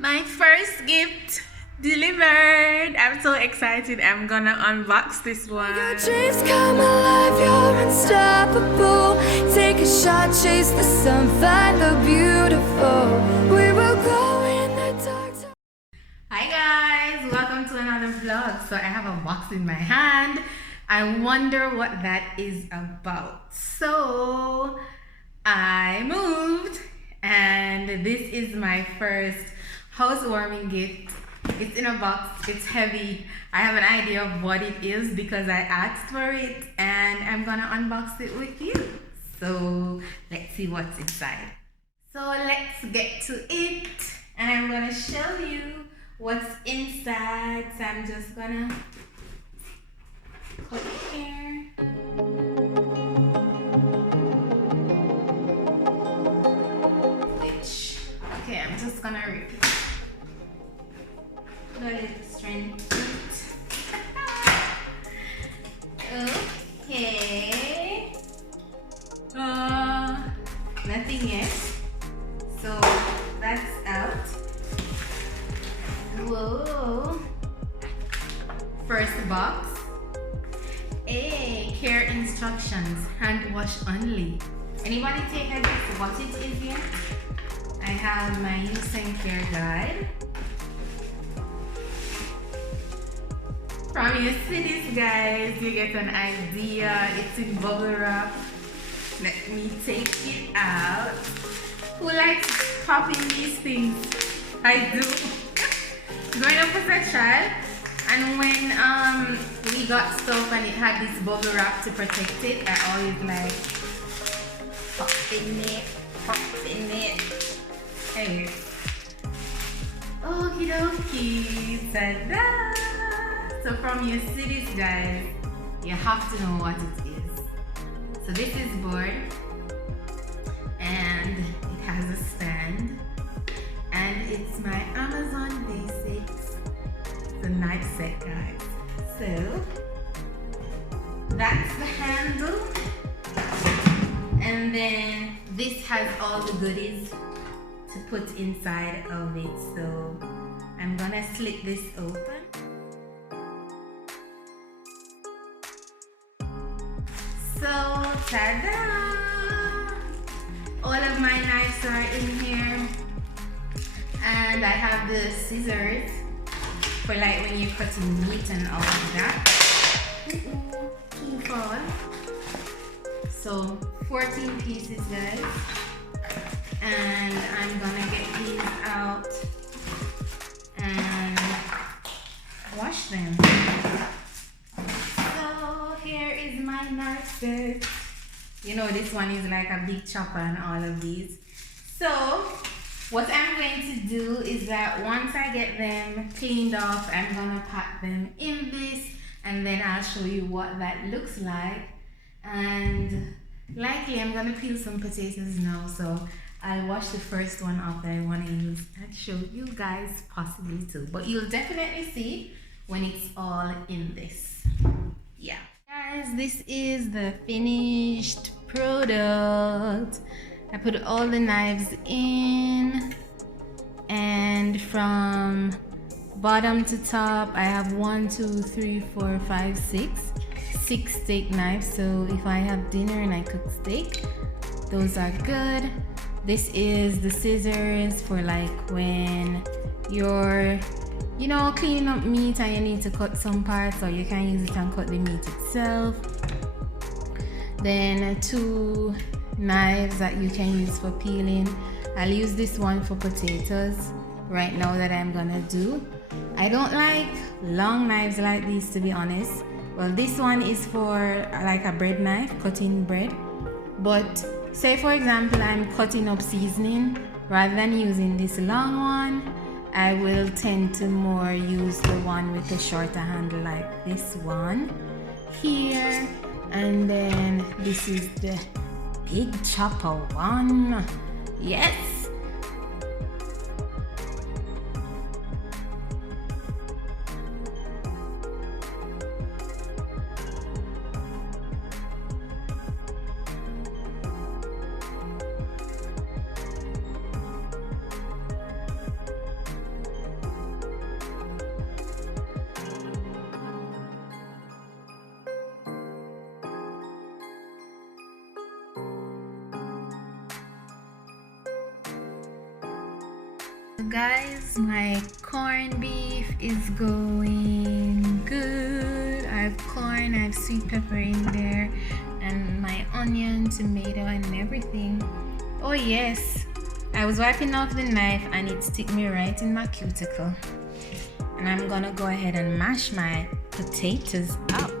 My first gift delivered. I'm so excited. I'm gonna unbox this one. Your dreams come alive, you're unstoppable. Take a shot, chase the sun, find the beautiful. We will go in the dark. Hi guys, welcome to another vlog. So I have a box in my hand. I wonder what that is about. So I moved and this is my first housewarming gift. It's in a box, it's heavy. I have an idea of what it is because I asked for it and I'm gonna unbox it with you. So let's see what's inside. So let's get to it and I'm gonna show you what's inside. So I'm just gonna put it here. Okay, I'm just gonna rip it. Got it strength. Okay. Nothing yet. So that's out. Whoa. First box. Hey, care instructions. Hand wash only. Anybody take a guess what it is yet? I have my use and care guide. From you see this, guys, you get an idea. It's in bubble wrap. Let me take it out. Who likes popping these things? I do. Growing up as a child, and when we got stuff and it had this bubble wrap to protect it, I always like popping it. Hey. Okie dokie, ta-da! So from your cities, guys, you have to know what it is. So this is board, and it has a stand, and it's my Amazon Basics. It's a nice set, guys. So that's the handle, and then this has all the goodies to put inside of it. So I'm gonna slit this open. So ta-da! All of my knives are in here, and I have the scissors for like when you're cutting meat and all of that. Too far. So 14 pieces, guys. And I'm gonna get these out and wash them. So here is my knife set. You know, this one is like a big chopper and all of these. So what I'm going to do is that once I get them cleaned off, I'm gonna pack them in this, and then I'll show you what that looks like. And likely I'm gonna peel some potatoes now, so I'll wash the first one off that I want to use and show you guys possibly too. But you'll definitely see when it's all in this. Yeah. Guys, this is the finished product. I put all the knives in, and from bottom to top I have 6 steak knives. So if I have dinner and I cook steak, those are good. This is the scissors for like when you're, you know, cleaning up meat and you need to cut some parts, or you can use it and cut the meat itself. Then 2 knives that you can use for peeling. I'll use this one for potatoes right now that I'm gonna do. I don't like long knives like these, to be honest. Well, this one is for like a bread knife, cutting bread. But say for example I'm cutting up seasoning, rather than using this long one, I will tend to more use the one with the shorter handle, like this one here. And then this is the big chopper one. Yes. guys, my corned beef is going good. I have corn, I have sweet pepper in there, and my onion, tomato, and everything. Oh yes, I was wiping off the knife and it stick me right in my cuticle. And I'm gonna go ahead and mash my potatoes up.